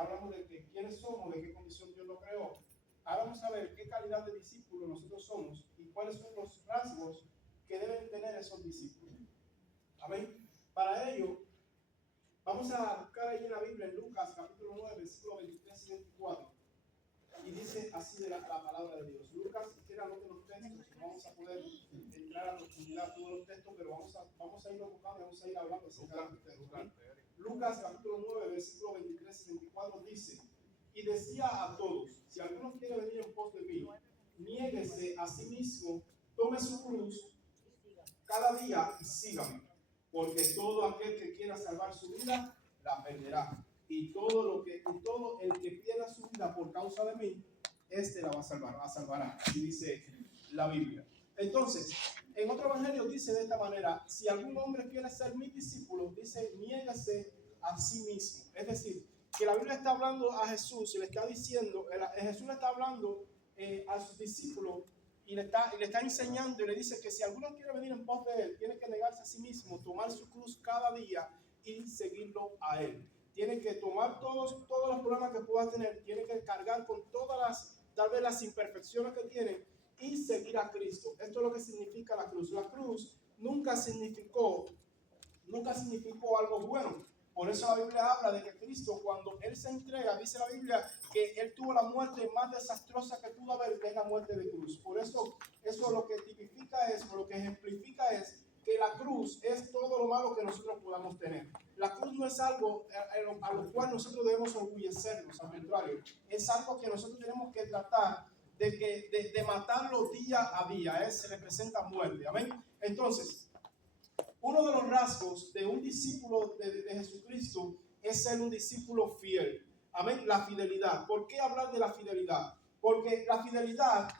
ya hablamos de quiénes somos, de qué condición Dios nos creó. Ahora vamos a ver qué calidad de discípulos nosotros somos y cuáles son los rasgos que deben tener esos discípulos. Amén. Para ello, vamos a buscar ahí en la Biblia, en Lucas capítulo 9, versículos 23 y 24. Y dice así de la palabra de Dios. Lucas, si quieren anoten los textos, no vamos a poder entrar a profundidad todos los textos, pero vamos a ir buscando y vamos a ir hablando acerca de los textos. Lucas capítulo 9, versículos 23 y 24 dice: y decía a todos, si alguno quiere venir en pos de mí, niéguese a sí mismo, tome su cruz cada día y sígame, porque todo aquel que quiera salvar su vida, la perderá. Y todo el que pierda su vida por causa de mí, este la va a salvará. Así dice la Biblia. Entonces, en otro evangelio dice de esta manera: si algún hombre quiere ser mi discípulo, dice, niégase a sí mismo. Es decir, que la Biblia está hablando a Jesús y le está diciendo, Jesús le está hablando a sus discípulos y le está enseñando y le dice que si alguno quiere venir en pos de él, tiene que negarse a sí mismo, tomar su cruz cada día y seguirlo a él. Tiene que tomar todos los problemas que pueda tener, tiene que cargar con todas tal vez las imperfecciones que tiene y seguir a Cristo. Esto es lo que significa la cruz. La cruz nunca significó algo bueno. Por eso la Biblia habla de que Cristo, cuando Él se entrega, dice la Biblia que Él tuvo la muerte más desastrosa que pudo haber, que es la muerte de cruz. Por eso lo que tipifica es, o lo que ejemplifica es, que la cruz es todo lo malo que nosotros podamos tener. La cruz no es algo a lo cual nosotros debemos orgullecernos, al contrario, es algo que nosotros tenemos que tratar de matarlo día a día, se representa muerte, amén. Entonces, uno de los rasgos de un discípulo de Jesucristo es ser un discípulo fiel, amén, la fidelidad. ¿Por qué hablar de la fidelidad? Porque la fidelidad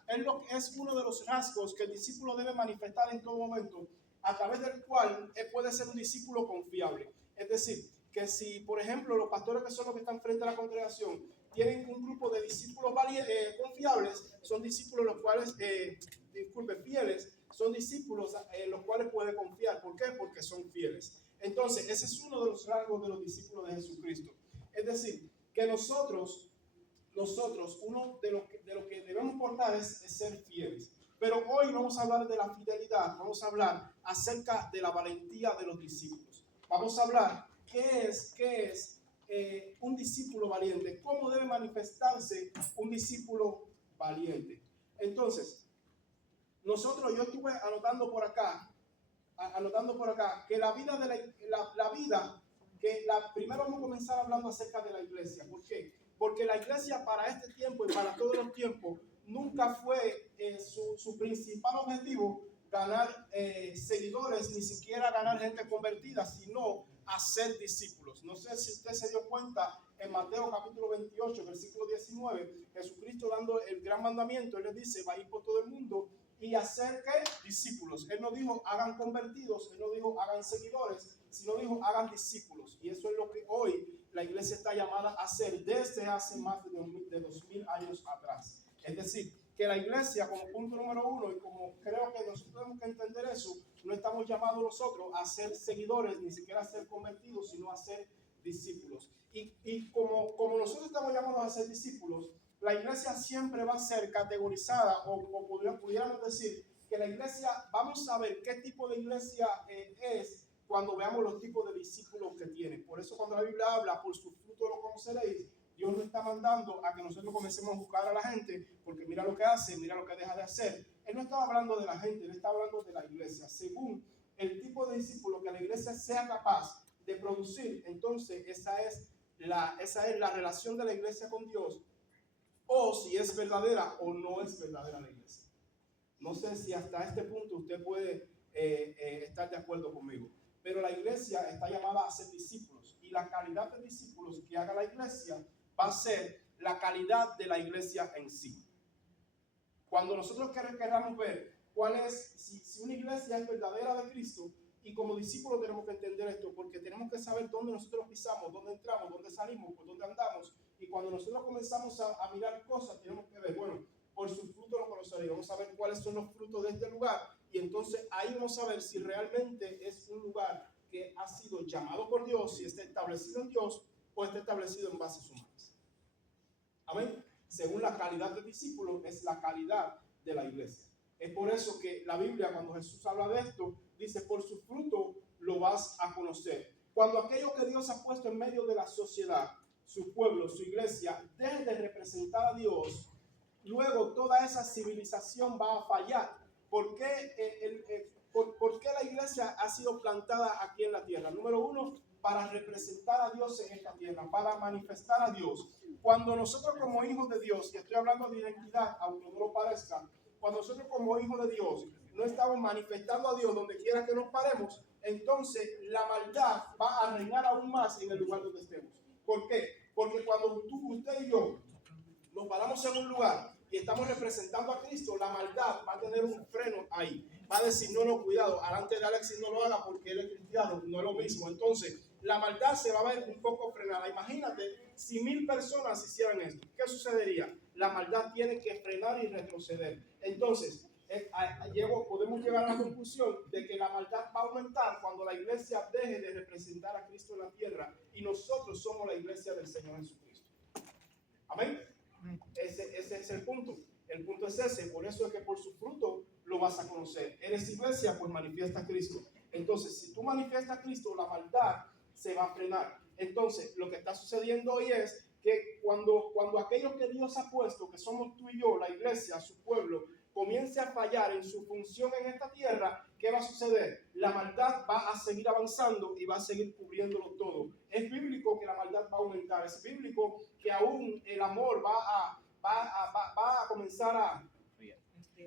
es uno de los rasgos que el discípulo debe manifestar en todo momento, a través del cual él puede ser un discípulo confiable. Es decir, que si, por ejemplo, los pastores que son los que están frente a la congregación tienen un grupo de discípulos confiables, son discípulos los cuales, fieles, son discípulos los cuales puede confiar. ¿Por qué? Porque son fieles. Entonces, ese es uno de los rasgos de los discípulos de Jesucristo. Es decir, que nosotros uno de lo que debemos portar es ser fieles. Pero hoy vamos a hablar de la fidelidad, vamos a hablar acerca de la valentía de los discípulos. Vamos a hablar qué es un discípulo valiente, cómo debe manifestarse un discípulo valiente. Entonces, yo estuve anotando por acá que la vida primero vamos a comenzar hablando acerca de la iglesia. ¿Por qué? Porque la iglesia para este tiempo y para todos los tiempos nunca fue su principal objetivo ganar seguidores, ni siquiera ganar gente convertida, sino hacer discípulos. No sé si usted se dio cuenta en Mateo capítulo 28, versículo 19, Jesucristo dando el gran mandamiento, Él les dice, va a ir por todo el mundo y hacer ¿qué? Discípulos. Él no dijo hagan convertidos, Él no dijo hagan seguidores, sino dijo hagan discípulos. Y eso es lo que hoy la iglesia está llamada a hacer desde hace más de 2000 años atrás. Es decir, que la iglesia, como punto número uno, y como creo que nosotros tenemos que entender eso, no estamos llamados nosotros a ser seguidores, ni siquiera a ser convertidos, sino a ser discípulos. Y como nosotros estamos llamados a ser discípulos, la iglesia siempre va a ser categorizada, o pudiéramos decir que la iglesia, vamos a ver qué tipo de iglesia es cuando veamos los tipos de discípulos que tiene. Por eso cuando la Biblia habla, por su fruto lo conoceréis, Dios no está mandando a que nosotros comencemos a buscar a la gente, porque mira lo que hace, mira lo que deja de hacer. Él no está hablando de la gente, Él está hablando de la iglesia. Según el tipo de discípulo que la iglesia sea capaz de producir, entonces esa es la relación de la iglesia con Dios, o si es verdadera o no es verdadera la iglesia. No sé si hasta este punto usted puede estar de acuerdo conmigo, pero la iglesia está llamada a ser discípulos, y la calidad de discípulos que haga la iglesia va a ser la calidad de la iglesia en sí. Cuando nosotros queramos ver cuál es, si una iglesia es verdadera de Cristo, y como discípulos tenemos que entender esto, porque tenemos que saber dónde nosotros pisamos, dónde entramos, dónde salimos, por dónde andamos. Y cuando nosotros comenzamos a mirar cosas, tenemos que ver, bueno, por sus frutos los conoceréis. Vamos a ver cuáles son los frutos de este lugar, y entonces ahí vamos a ver si realmente es un lugar que ha sido llamado por Dios, si está establecido en Dios o está establecido en bases humanas. Amén. Según la calidad del discípulo, es la calidad de la iglesia. Es por eso que la Biblia, cuando Jesús habla de esto, dice, por su fruto lo vas a conocer. Cuando aquello que Dios ha puesto en medio de la sociedad, su pueblo, su iglesia, deje de representar a Dios, luego toda esa civilización va a fallar. ¿Por qué, por qué la iglesia ha sido plantada aquí en la tierra? Número uno, para representar a Dios en esta tierra, para manifestar a Dios. Cuando nosotros como hijos de Dios, y estoy hablando de identidad, aunque no lo parezca, cuando nosotros como hijos de Dios no estamos manifestando a Dios donde quiera que nos paremos, entonces la maldad va a reinar aún más en el lugar donde estemos. ¿Por qué? Porque cuando usted y yo nos paramos en un lugar y estamos representando a Cristo, la maldad va a tener un freno ahí. Va a decir, no, cuidado, adelante de Alexis no lo haga porque él es cristiano, no es lo mismo. Entonces, la maldad se va a ver un poco frenada. Imagínate si 1000 personas hicieran esto. ¿Qué sucedería? La maldad tiene que frenar y retroceder. Entonces, podemos llegar a la conclusión de que la maldad va a aumentar cuando la iglesia deje de representar a Cristo en la tierra y nosotros somos la iglesia del Señor Jesucristo. Amén. Ese es el punto. El punto es ese. Por eso es que por su fruto lo vas a conocer. Eres iglesia, pues manifiesta a Cristo. Entonces, si tú manifiestas a Cristo, la maldad se va a frenar. Entonces, lo que está sucediendo hoy es que cuando aquellos que Dios ha puesto, que somos tú y yo, la iglesia, su pueblo, comience a fallar en su función en esta tierra, ¿qué va a suceder? La maldad va a seguir avanzando y va a seguir cubriéndolo todo. Es bíblico que la maldad va a aumentar. Es bíblico que aún el amor va a comenzar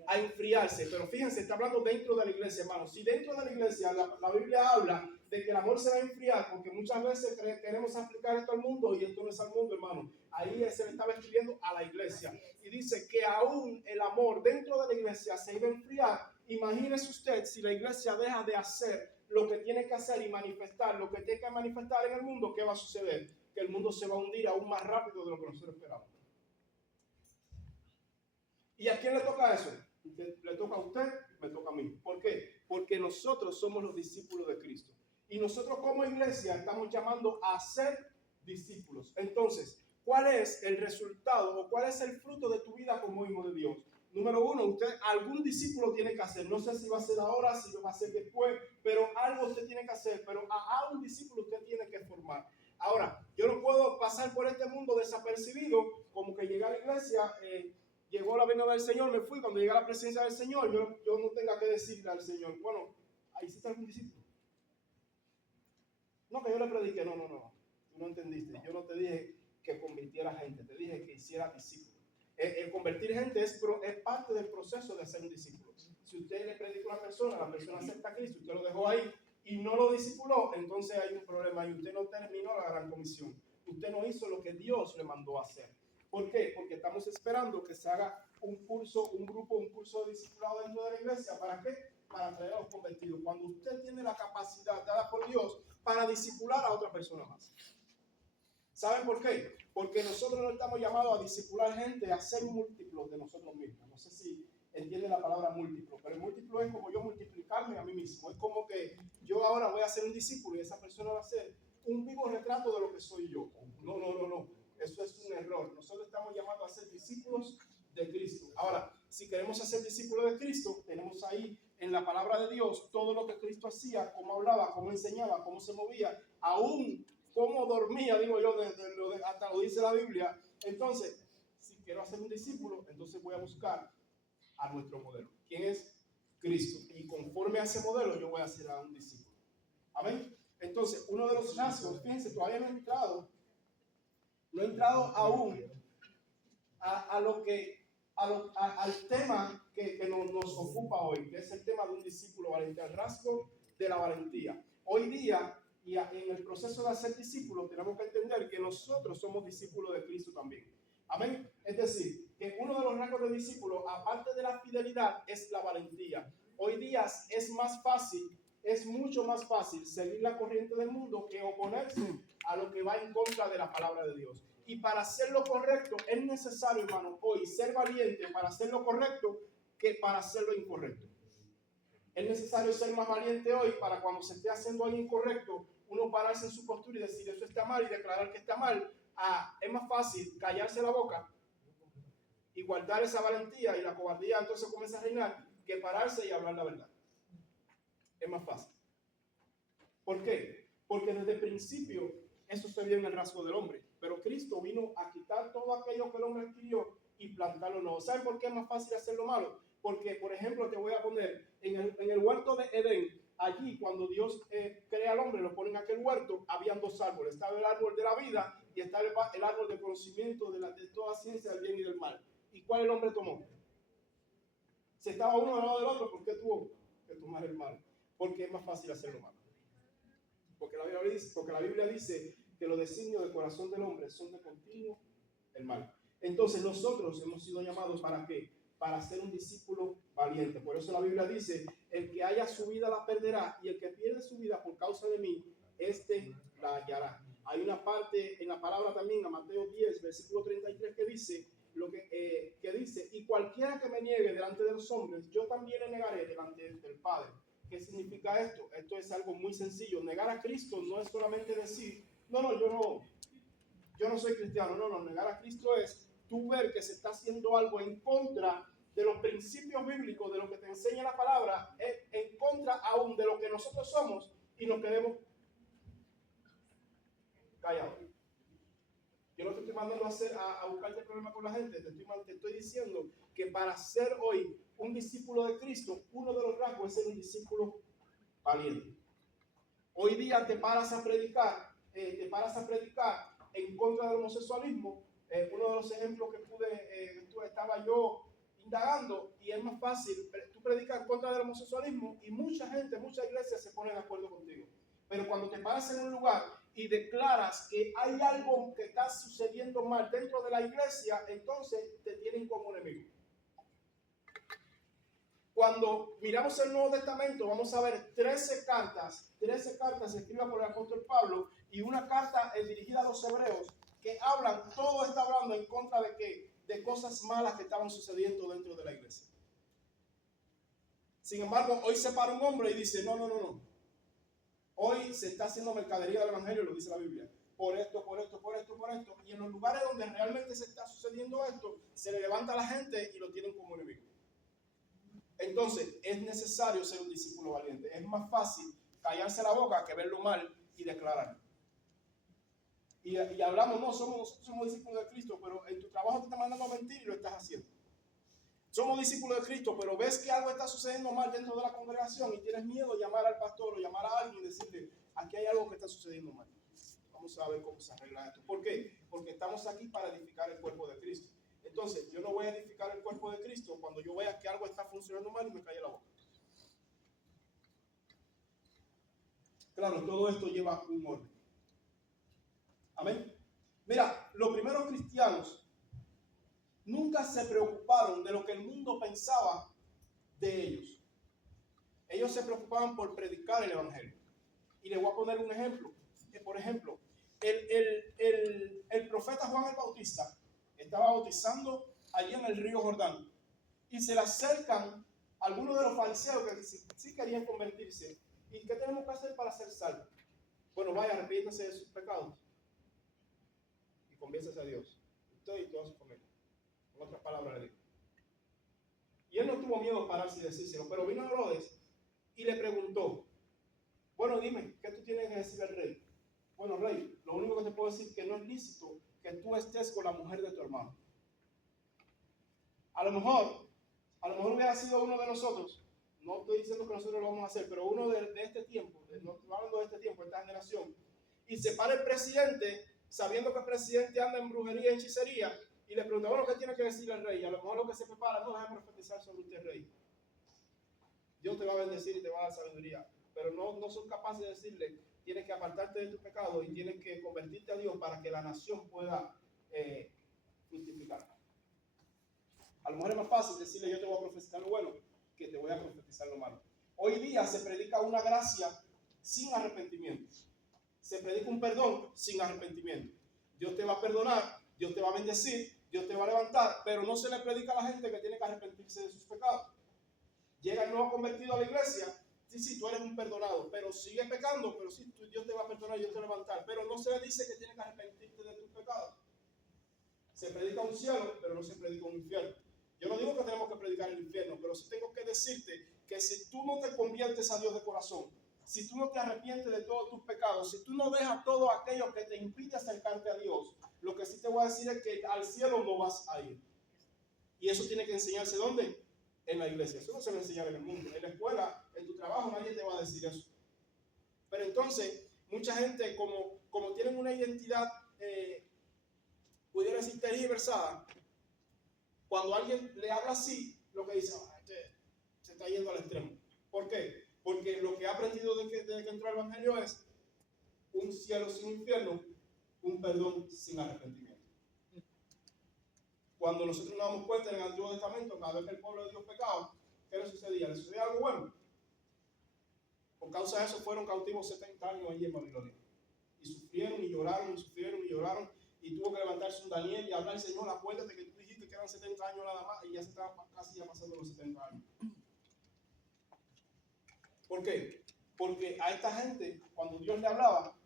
a enfriarse. Pero fíjense, está hablando dentro de la iglesia, hermano. Si dentro de la iglesia la Biblia habla de que el amor se va a enfriar, porque muchas veces queremos aplicar esto al mundo y esto no es al mundo, hermano. Ahí se le estaba escribiendo a la iglesia. Y dice que aún el amor dentro de la iglesia se iba a enfriar. Imagínese usted si la iglesia deja de hacer lo que tiene que hacer y manifestar lo que tiene que manifestar en el mundo, ¿qué va a suceder? Que el mundo se va a hundir aún más rápido de lo que nosotros esperamos. ¿Y a quién le toca eso? Le toca a usted, me toca a mí. ¿Por qué? Porque nosotros somos los discípulos de Cristo. Y nosotros como iglesia estamos llamando a ser discípulos. Entonces, ¿cuál es el resultado o cuál es el fruto de tu vida como hijo de Dios? Número uno, usted algún discípulo tiene que hacer. No sé si va a ser ahora, si va a ser después, pero algo usted tiene que hacer. Pero a un discípulo usted tiene que formar. Ahora, yo no puedo pasar por este mundo desapercibido, como que llegué a la iglesia, llegó la venida del Señor, me fui. Cuando llegué a la presencia del Señor, yo no tenga que decirle al Señor, bueno, ahí sí está algún discípulo. No, que yo le prediqué, no. Tú no entendiste. Yo no te dije que convirtiera gente, te dije que hiciera discípulos. El convertir gente es parte del proceso de ser un discípulo. Si usted le predicó a una persona, la persona acepta a Cristo, usted lo dejó ahí y no lo discipuló, entonces hay un problema y usted no terminó la gran comisión. Usted no hizo lo que Dios le mandó a hacer. ¿Por qué? Porque estamos esperando que se haga un curso de discipulado dentro de la iglesia. ¿Para qué? Para traer a los convertidos. Cuando usted tiene la capacidad dada por Dios para discipular a otra persona más. ¿Saben por qué? Porque nosotros no estamos llamados a discipular gente, a ser múltiplos de nosotros mismos. No sé si entienden la palabra múltiplo, pero el múltiplo es como yo multiplicarme a mí mismo. Es como que yo ahora voy a ser un discípulo y esa persona va a ser un vivo retrato de lo que soy yo. No. Eso es un error. Nosotros estamos llamados a ser discípulos de Cristo. Ahora, si queremos ser discípulos de Cristo, tenemos ahí en la palabra de Dios todo lo que Cristo hacía, cómo hablaba, cómo enseñaba, cómo se movía, aún cómo dormía, digo yo, hasta lo dice la Biblia. Entonces, si quiero hacer un discípulo, entonces voy a buscar a nuestro modelo. ¿Quién es? Cristo. Y conforme a ese modelo, yo voy a ser a un discípulo. Amén. Entonces, uno de los rasgos, fíjense, todavía no he entrado aún al tema que nos ocupa hoy, que es el tema de un discípulo valiente, el rasgo de la valentía. Hoy día, y en el proceso de ser discípulos, tenemos que entender que nosotros somos discípulos de Cristo también. Amén. Es decir, que uno de los rasgos de discípulo, aparte de la fidelidad, es la valentía. Hoy día es mucho más fácil seguir la corriente del mundo que oponerse a lo que va en contra de la palabra de Dios. Y para hacer lo correcto es necesario, hermano, hoy ser valiente para hacer lo correcto que para hacer lo incorrecto. Es necesario ser más valiente hoy para cuando se esté haciendo algo incorrecto, uno pararse en su postura y decir eso está mal y declarar que está mal, es más fácil callarse la boca y guardar esa valentía, y la cobardía entonces comienza a reinar, que pararse y hablar la verdad. Es más fácil. ¿Por qué? Porque desde el principio eso se vio en el rasgo del hombre, pero Cristo vino a quitar todo aquello que el hombre adquirió y plantarlo nuevo. ¿Saben por qué es más fácil hacer lo malo? Porque, por ejemplo, te voy a poner en el huerto de Edén. Allí, cuando Dios crea al hombre, lo pone en aquel huerto, habían dos árboles. Estaba el árbol de la vida y estaba el árbol del conocimiento de toda ciencia del bien y del mal. ¿Y cuál el hombre tomó? Si estaba uno al lado del otro, ¿por qué tuvo que tomar el mal? Porque es más fácil hacer lo malo. Porque la Biblia dice que los designios del corazón del hombre son de continuo el mal. Entonces nosotros hemos sido llamados ¿para qué? Para ser un discípulo valiente. Por eso la Biblia dice, el que haya su vida la perderá, y el que pierde su vida por causa de mí, este la hallará. Hay una parte en la palabra también, a Mateo 10, versículo 33, que dice, que dice, y cualquiera que me niegue delante de los hombres, yo también le negaré delante del Padre. ¿Qué significa esto? Esto es algo muy sencillo. Negar a Cristo no es solamente decir, yo no soy cristiano. No, negar a Cristo es tú ver que se está haciendo algo en contra de los principios bíblicos, de lo que te enseña la palabra, en contra aún de lo que nosotros somos, y nos quedemos callados. Yo no te estoy mandando a buscarte problemas con la gente, te estoy diciendo que para ser hoy un discípulo de Cristo, uno de los rasgos es ser un discípulo valiente. Hoy día te paras a predicar en contra del homosexualismo. Uno de los ejemplos que estaba yo indagando, y es más fácil, tú predicas en contra del homosexualismo y mucha iglesias se ponen de acuerdo contigo. Pero cuando te paras en un lugar y declaras que hay algo que está sucediendo mal dentro de la iglesia, entonces te tienen como enemigo. Cuando miramos el Nuevo Testamento, vamos a ver 13 cartas escritas por el apóstol Pablo, y una carta dirigida a los hebreos, que todo está hablando en contra de qué, de cosas malas que estaban sucediendo dentro de la iglesia. Sin embargo, hoy se para un hombre y dice, no. Hoy se está haciendo mercadería del evangelio, lo dice la Biblia. Por esto. Y en los lugares donde realmente se está sucediendo esto, se le levanta a la gente y lo tienen como enemigo. Entonces, es necesario ser un discípulo valiente. Es más fácil callarse la boca que verlo mal y declararlo. Y hablamos, nosotros somos discípulos de Cristo, pero en tu trabajo te están mandando a mentir y lo estás haciendo. Somos discípulos de Cristo, pero ves que algo está sucediendo mal dentro de la congregación y tienes miedo de llamar al pastor o llamar a alguien y decirle, aquí hay algo que está sucediendo mal. Vamos a ver cómo se arregla esto. ¿Por qué? Porque estamos aquí para edificar el cuerpo de Cristo. Entonces, yo no voy a edificar el cuerpo de Cristo cuando yo vea que algo está funcionando mal y me calle la boca. Claro, todo esto lleva un orden. Amén. Mira, los primeros cristianos nunca se preocuparon de lo que el mundo pensaba de ellos. Ellos se preocupaban por predicar el evangelio. Y les voy a poner un ejemplo. Por ejemplo, el profeta Juan el Bautista estaba bautizando allí en el río Jordán. Y se le acercan algunos de los fariseos que sí querían convertirse. ¿Y qué tenemos que hacer para ser salvos? Bueno, vaya, arrepiéntase de sus pecados y conviértase a Dios. Usted y toda su familia. En otras palabras le dijo. Y él no tuvo miedo de pararse y decírselo, pero vino Herodes y le preguntó, bueno, dime, ¿qué tú tienes que decir al rey? Bueno, rey, lo único que te puedo decir es que no es lícito que tú estés con la mujer de tu hermano. A lo mejor hubiera sido uno de nosotros, no estoy diciendo que nosotros lo vamos a hacer, pero uno de este tiempo, hablando de este tiempo, esta generación, y se para el presidente, sabiendo que el presidente anda en brujería y hechicería, y le pregunta, bueno, ¿qué tiene que decir al rey? Y a lo mejor lo que se prepara, no, déjame profetizar sobre usted, rey. Dios te va a bendecir y te va a dar sabiduría, pero no son capaces de decirle, tienes que apartarte de tu pecado y tienes que convertirte a Dios para que la nación pueda fructificar. A lo mejor es más fácil decirle, yo te voy a profetizar lo bueno, que te voy a profetizar lo malo. Hoy día se predica una gracia sin arrepentimiento. Se predica un perdón sin arrepentimiento. Dios te va a perdonar, Dios te va a bendecir, Dios te va a levantar, pero no se le predica a la gente que tiene que arrepentirse de sus pecados. Llega el nuevo convertido a la iglesia, sí, tú eres un perdonado, pero sigue pecando, pero sí, Dios te va a perdonar y Dios te va a levantar. Pero no se le dice que tienes que arrepentirte de tus pecados. Se predica un cielo, pero no se predica un infierno. Yo no digo que tenemos que predicar el infierno, pero sí tengo que decirte que si tú no te conviertes a Dios de corazón, si tú no te arrepientes de todos tus pecados, si tú no dejas todo aquello que te impide acercarte a Dios, lo que sí te voy a decir es que al cielo no vas a ir. Y eso tiene que enseñarse ¿dónde? En la iglesia. Eso no se va a enseñar en el mundo. En la escuela, en tu trabajo, nadie te va a decir eso. Pero entonces, mucha gente, como tienen una identidad, pudiera decir tergiversada, cuando alguien le habla así, lo que dice, se está yendo al extremo. ¿Por qué? Porque lo que ha aprendido desde que entró al Evangelio es un cielo sin infierno, un perdón sin arrepentimiento. Cuando nosotros nos damos cuenta en el Antiguo Testamento, cada vez que el pueblo de Dios pecaba, ¿qué le sucedía? ¿Le sucedía algo bueno? Por causa de eso fueron cautivos 70 años allí en Babilonia. Y sufrieron y lloraron, y sufrieron y lloraron. Y tuvo que levantarse un Daniel y hablar, Señor, acuérdate que tú dijiste que eran 70 años nada más, y ya se estaban casi ya pasando los 70 años. ¿Por qué? Porque a esta gente, cuando Dios le hablaba,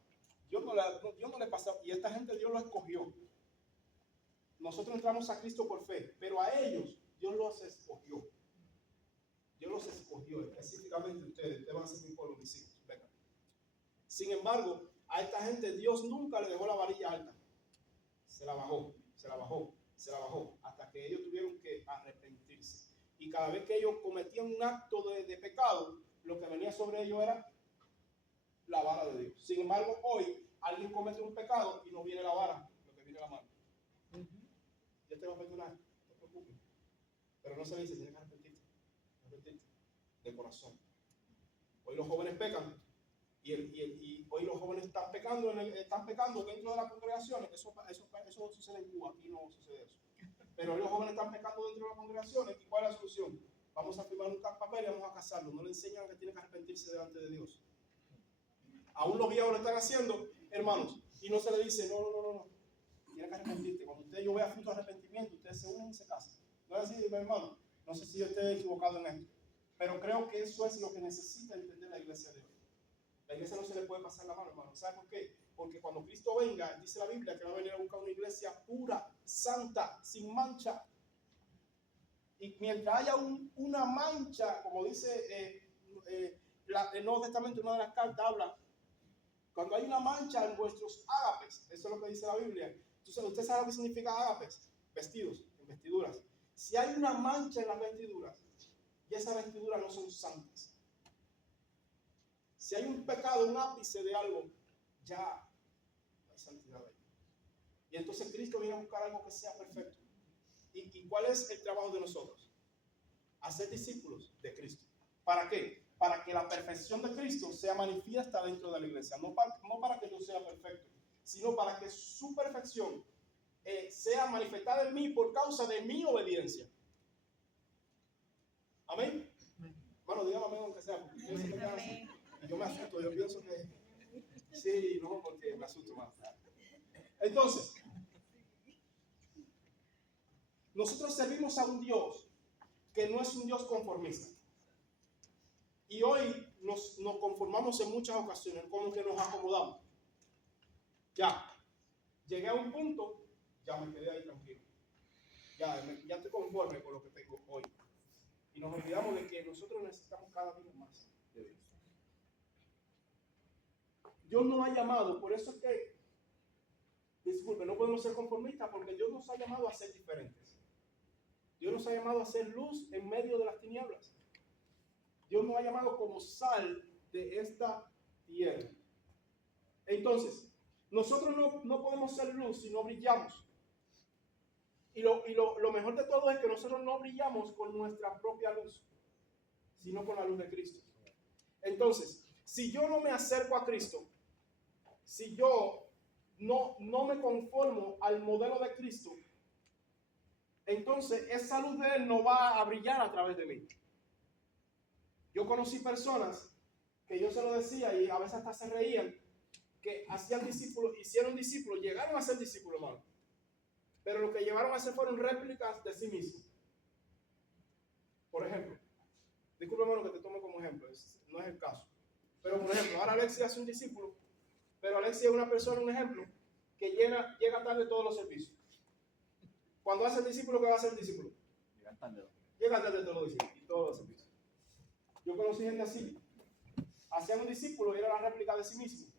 Dios no le pasaba, y a esta gente Dios lo escogió. Nosotros entramos a Cristo por fe, pero a ellos Dios los escogió. Dios los escogió, específicamente ustedes van a ser mi pueblo, mis hijos. Venga. Sin embargo, a esta gente Dios nunca le dejó la varilla alta. Se la bajó, se la bajó, se la bajó, hasta que ellos tuvieron que arrepentirse. Y cada vez que ellos cometían un acto de pecado, lo que venía sobre ellos era la vara de Dios. Sin embargo, hoy alguien comete un pecado y no viene la vara, lo que viene la mano. Dios te va a perdonar, no te preocupes. Pero no se le dice, tienes que arrepentirte de corazón. Hoy los jóvenes pecan y hoy los jóvenes están pecando dentro de las congregaciones. Eso sucede en Cuba, aquí no sucede eso. Pero hoy los jóvenes están pecando dentro de las congregaciones. ¿Y cuál es la solución? Vamos a firmar un papel y vamos a casarlo. No le enseñan que tienen que arrepentirse delante de Dios. Aún los viejos lo están haciendo, hermanos, y no se le dice, no. Tienes que arrepentirte. Cuando yo vea fruto de arrepentimiento, ustedes se unen y se casan. No es así, mi hermano. No sé si yo estoy equivocado en esto, pero creo que eso es lo que necesita entender la iglesia de hoy. La iglesia no se le puede pasar la mano, hermano. ¿Sabe por qué? Porque cuando Cristo venga, dice la Biblia que va a venir a buscar una iglesia pura, santa, sin mancha. Y mientras haya una mancha, como dice el Nuevo Testamento, una de las cartas habla, cuando hay una mancha en vuestros ágapes, eso es lo que dice la Biblia. Entonces, ¿usted sabe lo que significa ágapes? Vestidos, vestiduras. Si hay una mancha en las vestiduras, y esas vestiduras no son santas. Si hay un pecado, un ápice de algo, ya no hay santidad ahí. Y entonces Cristo viene a buscar algo que sea perfecto. ¿Y cuál es el trabajo de nosotros? Hacer discípulos de Cristo. ¿Para qué? Para que la perfección de Cristo sea manifiesta dentro de la iglesia. No para que yo sea perfecto, sino para que su perfección sea manifestada en mí por causa de mi obediencia. Amén. Bueno, dígame amén aunque sea, porque yo me asusto, yo pienso que sí, no, porque me asusto más. Entonces, nosotros servimos a un Dios que no es un Dios conformista. Y hoy nos conformamos en muchas ocasiones, como que nos acomodamos. Ya, llegué a un punto, ya me quedé ahí tranquilo. Ya estoy conforme con lo que tengo hoy. Y nos olvidamos de que nosotros necesitamos cada día más de Dios. Dios nos ha llamado, por eso es que, disculpe, no podemos ser conformistas porque Dios nos ha llamado a ser diferentes. Dios nos ha llamado a ser luz en medio de las tinieblas. Dios nos ha llamado como sal de esta tierra. Entonces, nosotros no podemos ser luz si no brillamos. Y lo mejor de todo es que nosotros no brillamos con nuestra propia luz, sino con la luz de Cristo. Entonces, si yo no me acerco a Cristo, si yo no me conformo al modelo de Cristo, entonces esa luz de Él no va a brillar a través de mí. Yo conocí personas que yo se lo decía y a veces hasta se reían, que hacían discípulos, hicieron discípulos, llegaron a ser discípulos, hermano. Pero lo que llevaron a hacer fueron réplicas de sí mismos. Por ejemplo, Disculpa, hermano, que te tomo como ejemplo, no es el caso. Pero, por ejemplo, ahora Alexis hace un discípulo, pero Alexis es una persona, un ejemplo, que llega tarde todos los servicios. Cuando hace el discípulo, ¿qué va a hacer el discípulo? Llega tarde todos los servicios. Yo conocí gente así. Hacían un discípulo y era la réplica de sí mismo.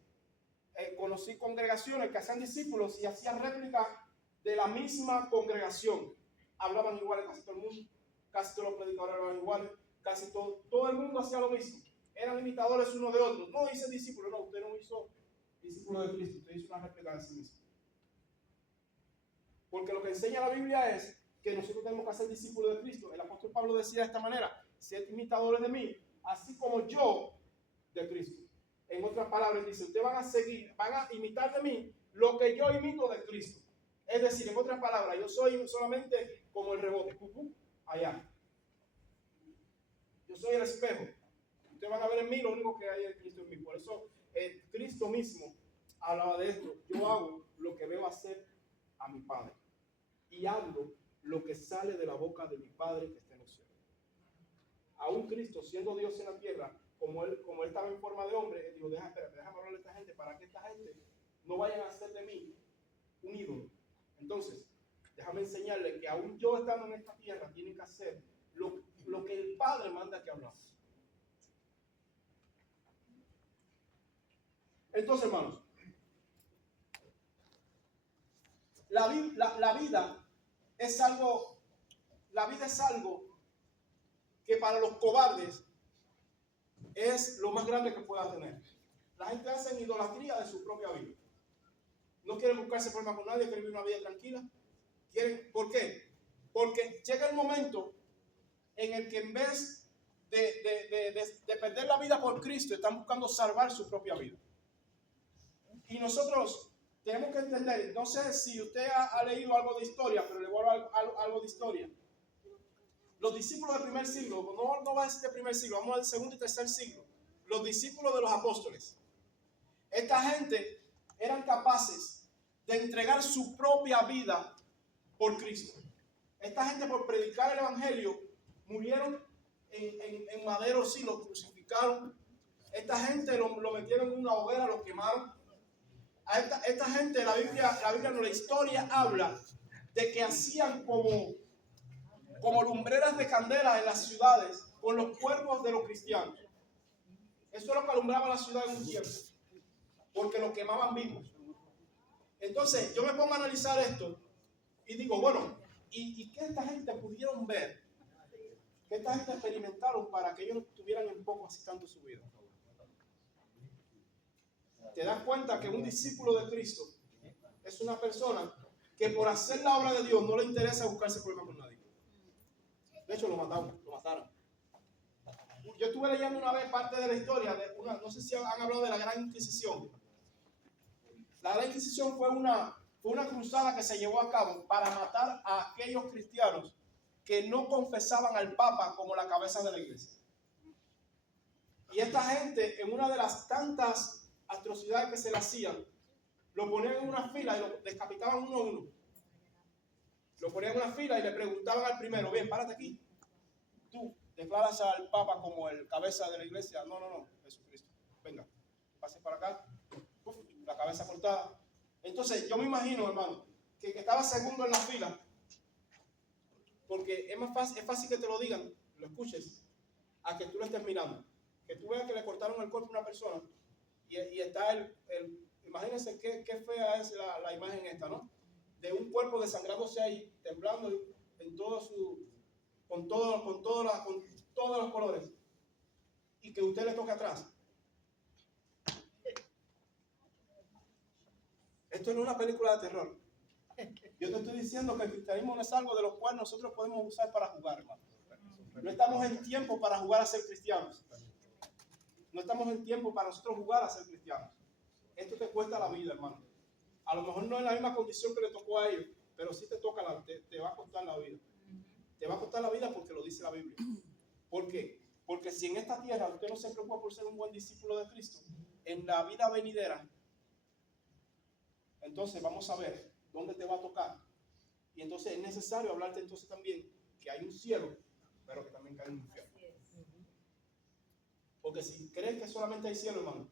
Conocí congregaciones que hacían discípulos y hacían réplica de la misma congregación. Hablaban iguales casi todo el mundo, casi todos los predicadores hablaban iguales, casi todo el mundo hacía lo mismo. Eran imitadores unos de otros. No hice discípulo, no, usted no hizo discípulo de Cristo, usted hizo una réplica de sí mismo. Porque lo que enseña la Biblia es que nosotros tenemos que ser discípulos de Cristo. El apóstol Pablo decía de esta manera: sed imitadores de mí, así como yo de Cristo. En otras palabras dice, ustedes van a imitar de mí lo que yo imito de Cristo. Es decir, en otras palabras, yo soy solamente como el rebote, allá. Yo soy el espejo. Ustedes van a ver en mí lo único que hay en Cristo en mí. Por eso Cristo mismo hablaba de esto. Yo hago lo que veo hacer a mi Padre y hablo lo que sale de la boca de mi Padre que está en los cielos. Aún Cristo, siendo Dios en la tierra, como él estaba en forma de hombre, él dijo, déjame hablarle a esta gente para que esta gente no vayan a hacer de mí un ídolo. Entonces, déjame enseñarle que aún yo estando en esta tierra, tienen que hacer lo que el Padre manda que hablamos. Entonces, hermanos, la vida es algo que para los cobardes es lo más grande que pueda tener. La gente hace idolatría de su propia vida. No quieren buscarse problemas con nadie, quieren vivir una vida tranquila. ¿Por qué? Porque llega el momento en el que en vez de perder la vida por Cristo, están buscando salvar su propia vida. Y nosotros tenemos que entender, no sé si usted ha leído algo de historia, pero le voy a hablar algo de historia. Los discípulos del primer siglo, no va a ser del primer siglo, vamos al segundo y tercer siglo. Los discípulos de los apóstoles. Esta gente eran capaces de entregar su propia vida por Cristo. Esta gente, por predicar el evangelio, murieron en madero, sí, los crucificaron. Esta gente lo metieron en una hoguera, lo quemaron. A esta gente, la Biblia no, la historia habla de que hacían como lumbreras de candela en las ciudades con los cuerpos de los cristianos. Eso es lo que alumbraba la ciudad en un tiempo, porque los quemaban vivos. Entonces yo me pongo a analizar esto y digo, bueno, ¿y qué esta gente pudieron ver? ¿Qué esta gente experimentaron para que ellos tuvieran en poco así tanto su vida? Te das cuenta que un discípulo de Cristo es una persona que por hacer la obra de Dios no le interesa buscarse problemas con nadie. De hecho, lo mataron. Yo estuve leyendo una vez parte de la historia no sé si han hablado de la Gran Inquisición. La Gran Inquisición fue una cruzada que se llevó a cabo para matar a aquellos cristianos que no confesaban al Papa como la cabeza de la iglesia. Y esta gente, en una de las tantas atrocidades que se le hacían, lo ponían en una fila y lo decapitaban uno a uno. Lo ponían en una fila y le preguntaban al primero, bien, párate aquí. Tú declaras al Papa como el cabeza de la iglesia. No, Jesucristo. Venga, pase para acá. Uf, la cabeza cortada. Entonces, yo me imagino, hermano, que estaba segundo en la fila, porque es fácil que te lo digan, lo escuches, a que tú lo estés mirando. Que tú veas que le cortaron el cuerpo a una persona y está imagínense qué fea es la imagen esta, ¿no? De un cuerpo desangrándose ahí, temblando con todos los colores, y que usted le toque atrás. Esto no es una película de terror. Yo te estoy diciendo que el cristianismo no es algo de lo cual nosotros podemos usar para jugar, hermano. No estamos en tiempo para jugar a ser cristianos. No estamos en tiempo para nosotros jugar a ser cristianos. Esto te cuesta la vida, hermano. A lo mejor no en la misma condición que le tocó a ellos, pero sí te va a costar la vida. Te va a costar la vida porque lo dice la Biblia. ¿Por qué? Porque si en esta tierra usted no se preocupa por ser un buen discípulo de Cristo, en la vida venidera, entonces vamos a ver dónde te va a tocar. Y entonces es necesario hablarte entonces también que hay un cielo, pero que también hay un infierno. Porque si crees que solamente hay cielo, hermano,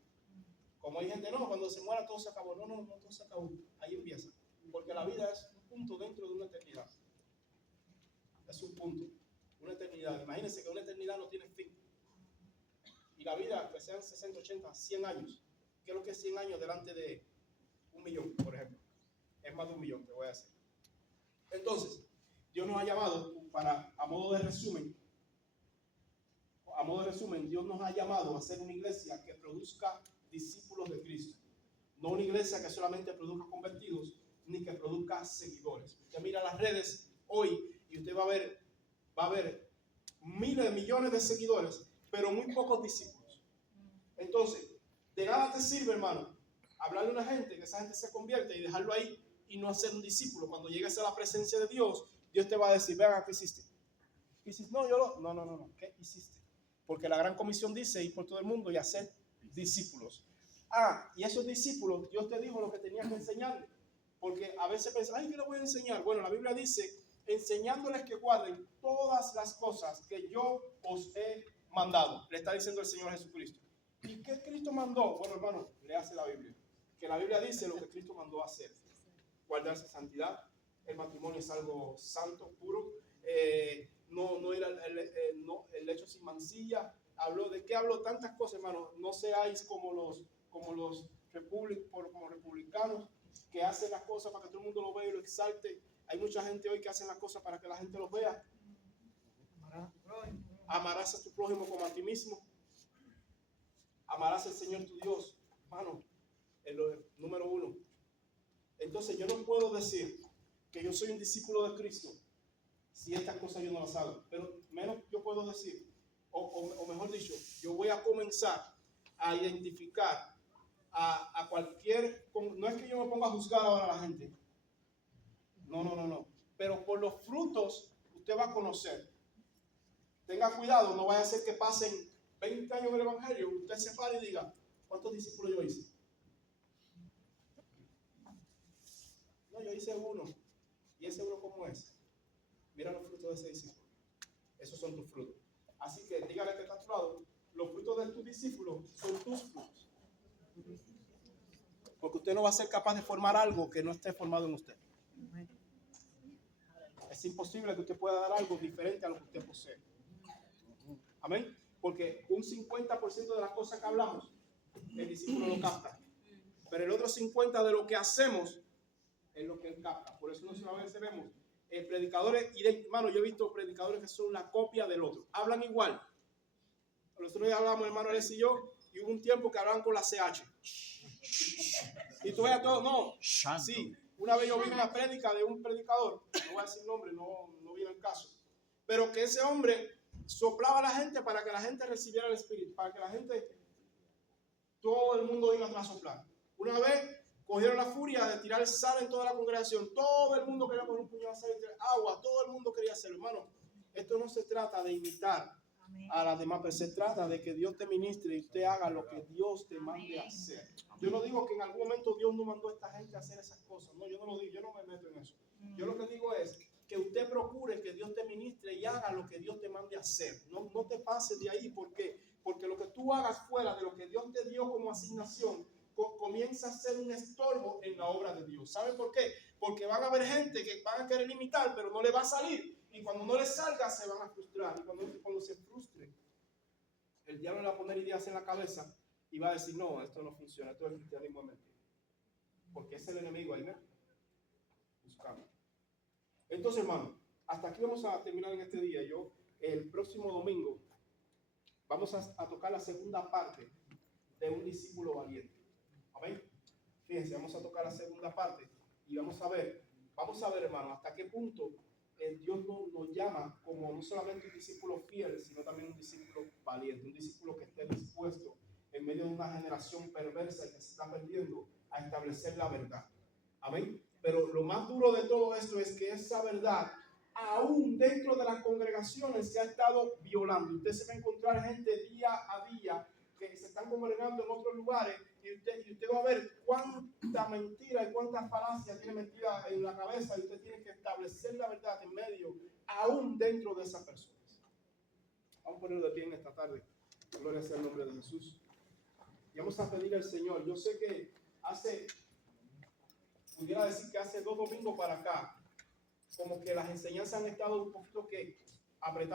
como hay gente, no, cuando se muera todo se acabó. No, no, no, todo se acabó. Ahí empieza. Porque la vida es un punto dentro de una eternidad. Es un punto, una eternidad. Imagínense que una eternidad no tiene fin. Y la vida, que sean 60, 80, 100 años. ¿Qué es lo que es 100 años delante de 1.000.000, por ejemplo? Es más de 1.000.000, te voy a decir. Entonces, Dios nos ha llamado para, a modo de resumen, Dios nos ha llamado a ser una iglesia que produzca discípulos de Cristo. No una iglesia que solamente produzca convertidos, ni que produzca seguidores. Usted mira las redes hoy y usted va a ver miles de millones de seguidores, pero muy pocos discípulos. Entonces, de nada te sirve, hermano, hablarle a una gente, que esa gente se convierte y dejarlo ahí y no hacer un discípulo. Cuando llegues a la presencia de Dios, Dios te va a decir, vean, ¿qué hiciste? ¿Qué hiciste? No, ¿qué hiciste? Porque la gran comisión dice ir por todo el mundo y hacer discípulos. Y esos discípulos, Dios te dijo lo que tenías que enseñarles. Porque a veces piensas, ¿qué le voy a enseñar? Bueno, la Biblia dice, enseñándoles que guarden todas las cosas que yo os he mandado. Le está diciendo el Señor Jesucristo. ¿Y qué Cristo mandó? Bueno, hermano, léase la Biblia. Que la Biblia dice lo que Cristo mandó a hacer. Guardarse santidad. El matrimonio es algo santo, puro. No era el hecho sin mancilla. ¿De qué habló? Tantas cosas, hermano. No seáis como los republicanos que hacen las cosas para que todo el mundo lo vea y lo exalte. Hay mucha gente hoy que hace las cosas para que la gente lo vea. Amarás a tu prójimo como a ti mismo. Amarás al Señor tu Dios, hermano, el número 1. Entonces yo no puedo decir que yo soy un discípulo de Cristo si estas cosas yo no las hago. Pero menos yo puedo decir, o mejor dicho, yo voy a comenzar a identificar a cualquier, no es que yo me ponga a juzgar ahora a la gente. No. Pero por los frutos usted va a conocer. Tenga cuidado, no vaya a ser que pasen 20 años en el Evangelio, usted se pare y diga, ¿cuántos discípulos yo hice? No, yo hice uno. ¿Y ese uno cómo es? Mira los frutos de ese discípulo. Esos son tus frutos. Así que dígale que está a tu lado, los frutos de tus discípulos son tus frutos. Porque usted no va a ser capaz de formar algo que no esté formado en usted. Es imposible que usted pueda dar algo diferente a lo que usted posee. Amén. Porque un 50% de las cosas que hablamos, el discípulo lo capta. Pero el otro 50% de lo que hacemos es lo que él capta. Por eso nosotros a veces vemos predicadores, y hermano, yo he visto predicadores que son la copia del otro. Hablan igual. Nosotros ya hablamos, hermano, Alex y yo, y hubo un tiempo que hablaban con la CH. Y tú veas todo, no. Sí, una vez yo vi una prédica de un predicador, no voy a decir nombre, no viene el caso, pero que ese hombre soplaba a la gente para que la gente recibiera el Espíritu, para que la gente, todo el mundo iba a soplar. Una vez cogieron la furia de tirar sal en toda la congregación, todo el mundo quería poner un puñado de sal y tirar agua, todo el mundo quería hacerlo, hermano. Esto no se trata de imitar a las demás, pero se trata de que Dios te ministre y usted haga lo que Dios te mande a hacer. Yo no digo que en algún momento Dios no mandó a esta gente a hacer esas cosas, no, yo no lo digo, yo no me meto en eso. Yo lo que digo es que usted procure que Dios te ministre y haga lo que Dios te mande a hacer. No te pases de ahí, porque lo que tú hagas fuera de lo que Dios te dio como asignación comienza a ser un estorbo en la obra de Dios. ¿Saben por qué? Porque van a haber gente que van a querer imitar, pero no le va a salir. Y cuando no les salga, se van a frustrar. Y cuando se frustren, el diablo le va a poner ideas en la cabeza y va a decir, no, esto no funciona, esto es el cristianismo de mentira. Porque es el enemigo ahí, ¿no? Buscando. Entonces, hermano, hasta aquí vamos a terminar en este día. El próximo domingo, vamos a tocar la segunda parte de un discípulo valiente. Amén. Fíjense, vamos a tocar la segunda parte y vamos a ver, hermano, hasta qué punto Dios nos llama como no solamente un discípulo fiel, sino también un discípulo valiente, un discípulo que esté dispuesto en medio de una generación perversa que se está perdiendo a establecer la verdad. Amén. Pero lo más duro de todo esto es que esa verdad, aún dentro de las congregaciones, se ha estado violando. Usted se va a encontrar gente día a día que se están congregando en otros lugares y usted va a ver cuánta mentira y cuánta falacia tiene metida en la cabeza, y usted tiene que establecer la verdad en medio, aún dentro de esas personas. Vamos a ponerlo de pie en esta tarde. Gloria sea el nombre de Jesús. Y vamos a pedir al Señor. Yo sé que pudiera decir que hace 2 domingos para acá, como que las enseñanzas han estado un poquito que apretando